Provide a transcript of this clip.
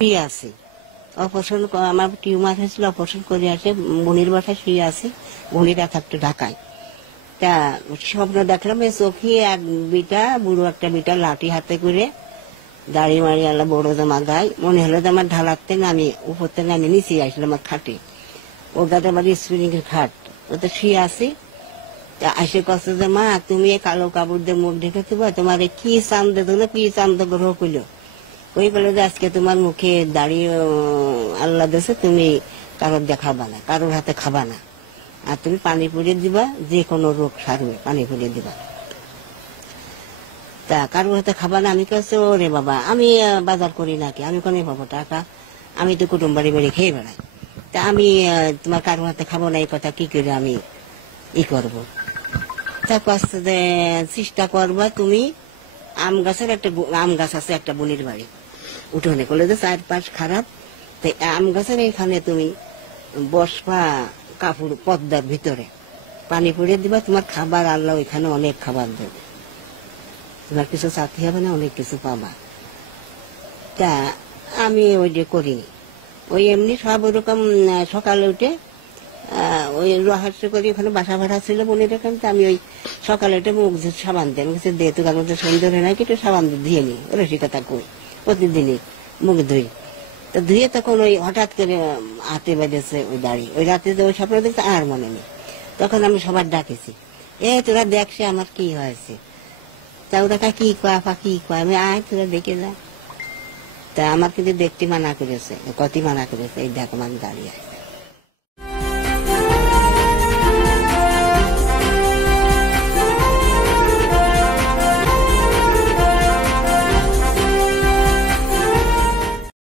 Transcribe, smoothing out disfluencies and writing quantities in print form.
শুয়ে আছি অপারেশন আমার টিউমার হয়েছিল, অপারেশন করে আসে বোনের বাসায় শুয়ে আছি। বোনেরা থাকতো ঢাকায়। তা স্বপ্ন দেখলাম এই চোখে এক বিটা বুড়ো একটা বিটা লাঠি হাতে করে দাড়ি মারি আল্লাহ বড় জামা গায়ে। মনে হলো যে আমার ঢালাতে নামি উপর থেকে নামি নিচে আসলো আমার খাটে। ও গাতে আমার স্প্রিং এর খাট, ওতে শুয়ে আছি। তা আসে কষ্ট যে মা তুমি এই কালো কাপড় দিয়ে মুখ ঢেকে দেবো, তোমার কি চান্দ দেবো, কি চান্দ গ্রহ করলো। ওই বলে যে আজকে তোমার মুখে দাঁড়িয়ে আল্লাহ দেশে, তুমি কারোর দেখাবা না, কারোর হাতে খাবা না, আর তুমি পানি পুড়িয়ে দিবা, যে কোনো রোগ সারবে পানি পুড়িয়ে দিবা। তা কারোর হাতে খাবা না। আমি কাছে ওরে বাবা আমি বাজার করি নাকি, আমি কোনে পাবো টাকা, আমি তো কুটুম বাড়ি বাড়ি খেয়ে বেড়াই। তা আমি তোমার কারোর হাতে খাবো না এই কথা কি করে আমি করবো। তা কাছে যে চেষ্টা করবা তুমি, আম গাছের একটা আম গাছ আছে একটা বোনের বাড়ি উঠোনে, করলে যে চারপাশ খারাপ, তাই আম গাছের এখানে তুমি বসবা কাপড় পদ্মার ভিতরে, পানি পড়িয়ে দিবা, তোমার খাবার আল্লাহ ওইখানে অনেক খাবার দেবে, তোমার কিছু চাকরি হবে না, অনেক কিছু পাবা। তা আমি ওইটা করিনি, ওই এমনি সব ওরকম সকালে উঠে ওই রহস্য করি, ওখানে বাসা ভাড়া ছিল বোনের এখানে। আমি ওই সকালে উঠে মুখ সাবান দেয়, আমি কাছে দে তোর মধ্যে সুন্দর হয় না কি, একটু সাবান ধুয়ে নি, রসিকতা করি প্রতিদিনই মুখ ধুই। তো ধুয়ে তখন ওই হঠাৎ করে হাতে বেঁধেছে ওই দাড়ি, ওই রাতে ওই স্বপ্ন দেখতে আর মনে নেই। তখন আমি সবার ডাকেছি, তোরা দেখছে আমার কি হয়েছে। তা ওরা কি কয় আপা কি কয়, আমি আয় তোরা দেখে যা। তা আমার কিন্তু দেখতে মানা করেছে, কতি মানা করেছে, এই দেখ আমার দাঁড়িয়ে